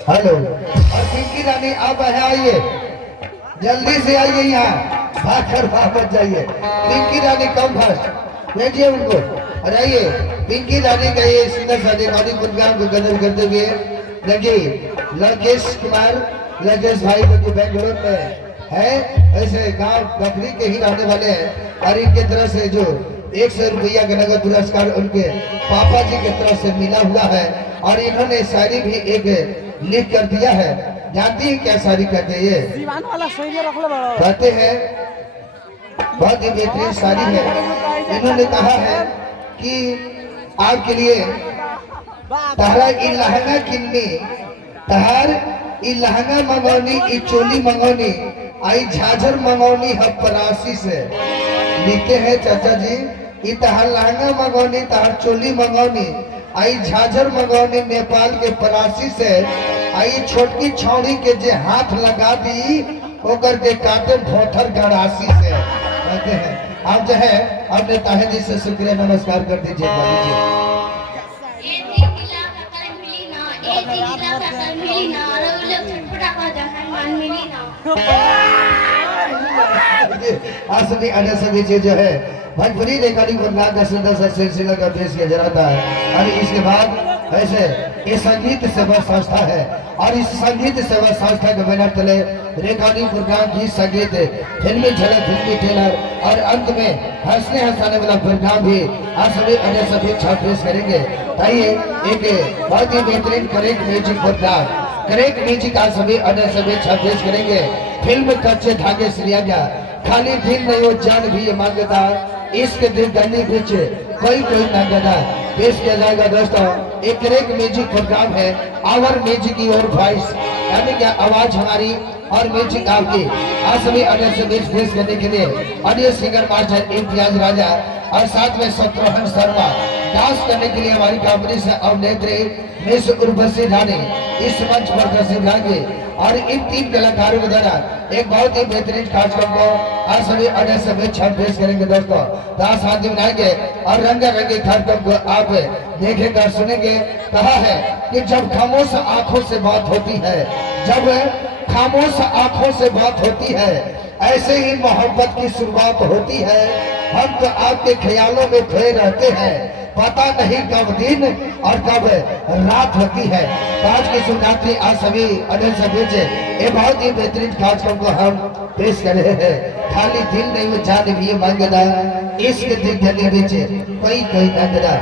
Hello. और पिंकी रानी आप है, आइए जल्दी से आइए, यहाँ भागकर वापस जाइए। पिंकी रानी कम फर्स्ट भेजिए उनको। और आइए पिंकी रानी का ये सुंदर सा रिकॉर्डिंग प्रोग्राम को कदर करते हुए देखिए लकेश कुमार, लकेश भाई जो बेंगलोर में है, ऐसे गांव बकरी के ही रहने वाले हैं। और इनके तरफ से जो 100 रुपया का नगद पुरस्कार उनके पापा जी की तरफ से मिला हुआ है। और इन्होंने शायरी भी एक लिख कर दिया है। जानती है क्या शायरी कहते हैं? ये कहते हैं बहुत ही बेहतरीन शायरी है। इन्होंने कहा है कि आपके लिए तहरा ई लहंगा किन्नी, तहार ई लहंगा मंगौनी, ई चोली मंगौनी, आई झाझर मंगौनी है परासी से। लिखे हैं चाचा जी, ई तहार लहंगा मंगौनी, तहार चोली मंगौनी, आई झाझर मंगौनी नेपाल के परासी से। आई छोटकी छौड़ी के जे हाथ लगा दी ओकर के काटे भोथर गड़ासी से। कहते हैं आप जो है अपने ताहे जी से शुक्रिया नमस्कार कर दीजिए। आज सभी अन्य सभी चीज जो है भोजपुरी रेकॉर्डिंग प्रोग्राम का सुंदर सा सिलसिला का पेश किया जाता है। और इसके बाद ऐसे ये संगीत सेवा संस्था है और इस संगीत सेवा संस्था के बैनर तले रिकॉर्डिंग प्रोग्राम, गीत संगीत, फिल्मी झलक, फिल्मी ट्रेलर और अंत में हंसने हंसाने वाला प्रोग्राम भी आज सभी अन्य सभी पेश करेंगे। आइए एक बहुत ही बेहतरीन correct music programme, correct music आज सभी अन्य सभी पेश करेंगे। फिल्म कच्चे धागे से लिया गया, खाली दिल नहीं वो जान भी ये मांगता, इसके दिल गली बीच कोई कोई ना गदा पेश किया जाएगा। दोस्तों एक करेक्ट म्यूजिक प्रोग्राम है, आवर म्यूजिक की और वॉइस, यानी कि आवाज हमारी और म्यूजिक आपकी। आज सभी अन्य से पेश करने के लिए ऑडियो सिंगर मास्टर इम्तियाज राजा और साथ में शत्रुघ्न शर्मा, डांस करने के लिए हमारी कंपनी से अभिनेत्री मिस उर्वशी रानी इस मंच पर तशरीफ लाएंगे। और इन 3 कलाकारों के द्वारा एक बहुत ही बेहतरीन कार्यक्रम को आज सभी अन्य सभी पेश करेंगे। दोस्तों दास हाथी बनाएंगे और रंगा रंगे कार्यक्रम को आप देखेंगे और सुनेंगे। कहा है कि जब खामोश आंखों से बात होती है, जब खामोश आंखों से बात होती है, ऐसे ही मोहब्बत की शुरुआत होती है। हम तो आपके ख्यालों में खोए रहते हैं, पता नहीं कब दिन और कब रात होती है। आज की शिवरात्रि आज सभी अनिल सभी से ये बहुत ही बेहतरीन कार्यक्रम को हम पेश कर रहे हैं। खाली दिल नहीं जान भी मांगदा, इसके दिल गली बीच कोई कोई ना गदा।